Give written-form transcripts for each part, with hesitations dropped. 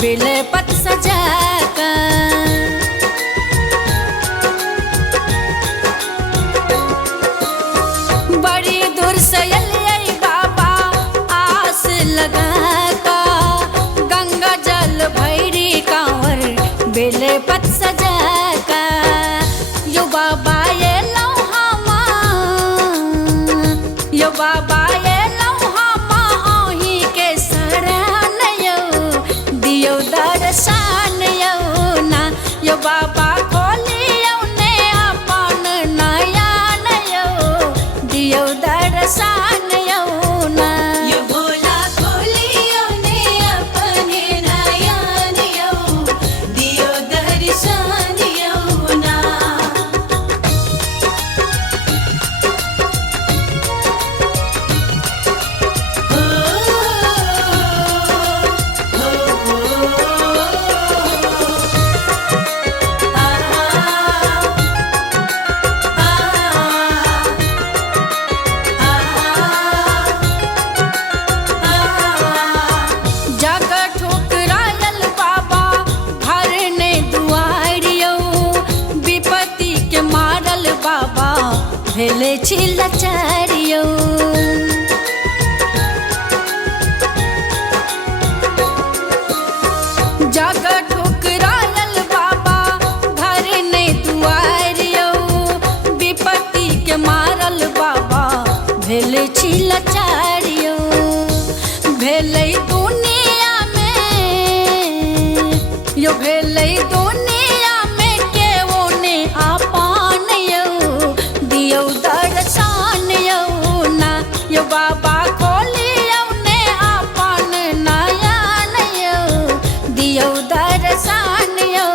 बेलपत सजा कर। बड़ी दूर से अलियै बाबा आस लगा का, गंगा जल भैरी कांवर बेलपत सजा का। यो बाबा ये लौहामा, यो बाबा ये लौहामा ओही के शरण यो, दियो दर्शन यो ना। यो बाबा खोलियो ने अपन नयन यो, दियो दर्शन यो ना। यो भोला खोलियो ने अपने नयन यो, दियो दर्शन यो ना। जग ठुकरायल बाबा घर ने दुआरियो, विपत्ति के मारल बाबा भेले छी लाचारियो। जग ठुकरायल बाबा घर ने दुआरियो, विपत्ति के मारल बाबा भेले छी लाचारियो। भेलै दुनिया में, यो भेलै दुनिया में केओ ने अपन यो, दियो दर्शन यो ना। यो बाबा खोलियो ने अपन नयन यो, दियो दर्शन यो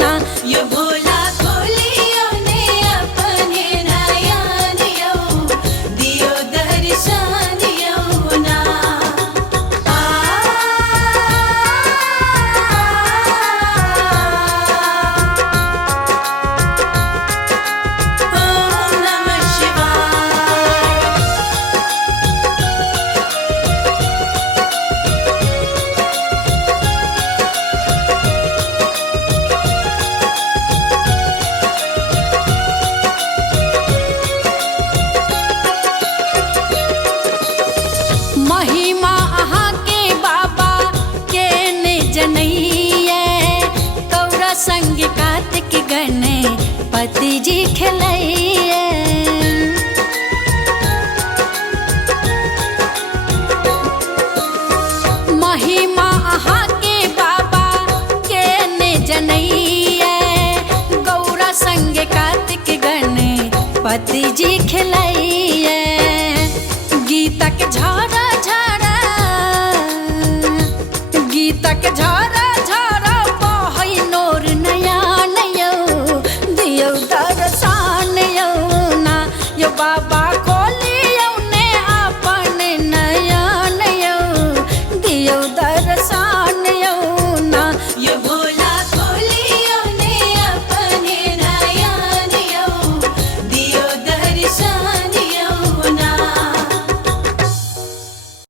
ना। यो भोला खोलियो ने अपने नयन यो, दियो दर्शन यो ना। ओम नमः शिवाय। महिमा अहाँ के बाबा के ने जनैया, कौरा संग कार्तिक गणे पति जी खेलैया। महिमा अहाँ के बाबा के ने जनैया, गौरा संग कार्तिक गणे पति जी खेलैया।